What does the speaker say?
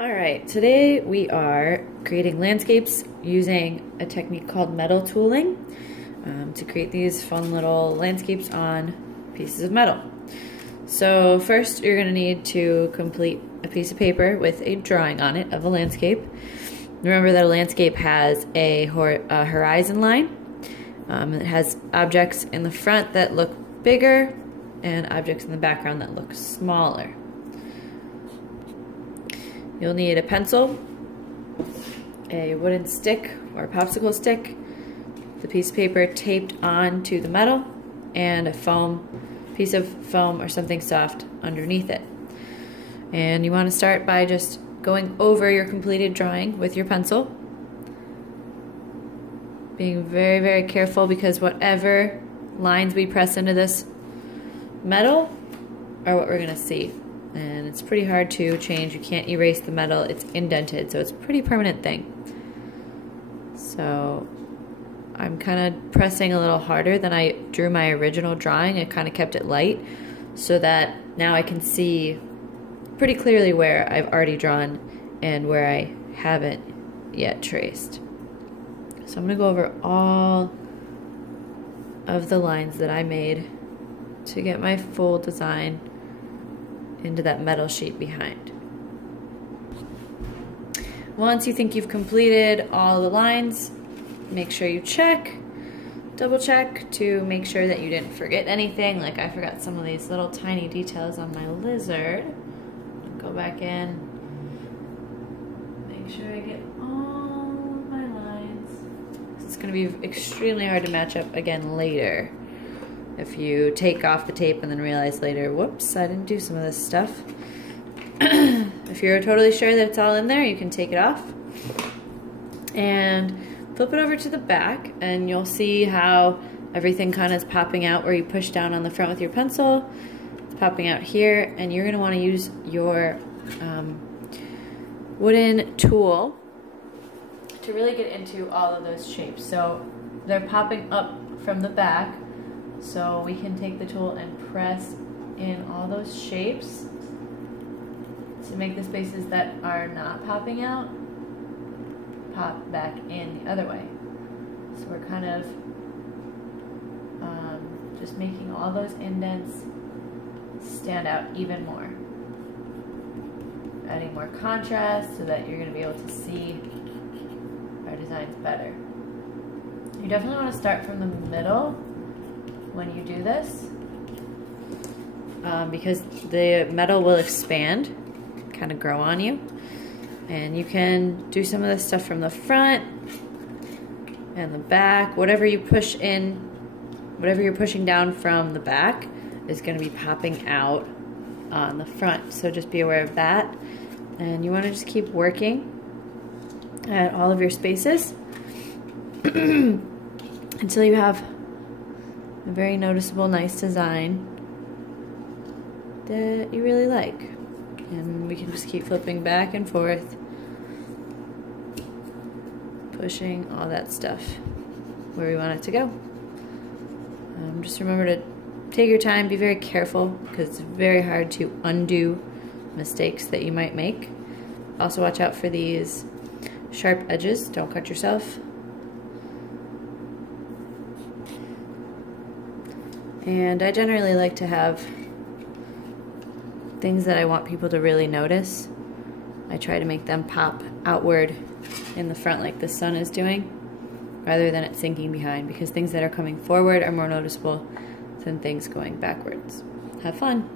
Alright, today we are creating landscapes using a technique called metal tooling to create these fun little landscapes on pieces of metal. So first you're going to need to complete a piece of paper with a drawing on it of a landscape. Remember that a landscape has a horizon line. It has objects in the front that look bigger and objects in the background that look smaller. You'll need a pencil, a wooden stick or a popsicle stick, the piece of paper taped onto the metal, and a piece of foam or something soft underneath it. And you want to start by just going over your completed drawing with your pencil. Being very, very careful because whatever lines we press into this metal are what we're going to see. And it's pretty hard to change. You can't erase the metal. It's indented, so it's a pretty permanent thing. So I'm kind of pressing a little harder than I drew my original drawing. I kind of kept it light so that now I can see pretty clearly where I've already drawn and where I haven't yet traced. So I'm going to go over all of the lines that I made to get my full design into that metal sheet behind. Once you think you've completed all the lines, make sure you double check to make sure that you didn't forget anything. Like I forgot some of these little tiny details on my lizard. Go back in, make sure I get all of my lines. It's going to be extremely hard to match up again later. If you take off the tape and then realize later, whoops, I didn't do some of this stuff. If you're totally sure that it's all in there, you can take it off and flip it over to the back, and you'll see how everything kind of is popping out where you push down on the front with your pencil. It's popping out here, and you're going to want to use your wooden tool to really get into all of those shapes. So they're popping up from the back. So we can take the tool and press in all those shapes to make the spaces that are not popping out pop back in the other way. So we're kind of just making all those indents stand out even more. Adding more contrast so that you're going to be able to see our designs better. You definitely want to start from the middle when you do this, because the metal will expand, kind of grow on you, and you can do some of this stuff from the front and the back. Whatever you push in, whatever you're pushing down from the back is going to be popping out on the front, so just be aware of that. And you want to just keep working at all of your spaces until you have a very noticeable, nice design that you really like. And we can just keep flipping back and forth, pushing all that stuff where we want it to go. Just remember to take your time, be very careful, because it's very hard to undo mistakes that you might make. Also watch out for these sharp edges, don't cut yourself. And I generally like to have things that I want people to really notice. I try to make them pop outward in the front like the sun is doing, rather than it sinking behind, because things that are coming forward are more noticeable than things going backwards. Have fun.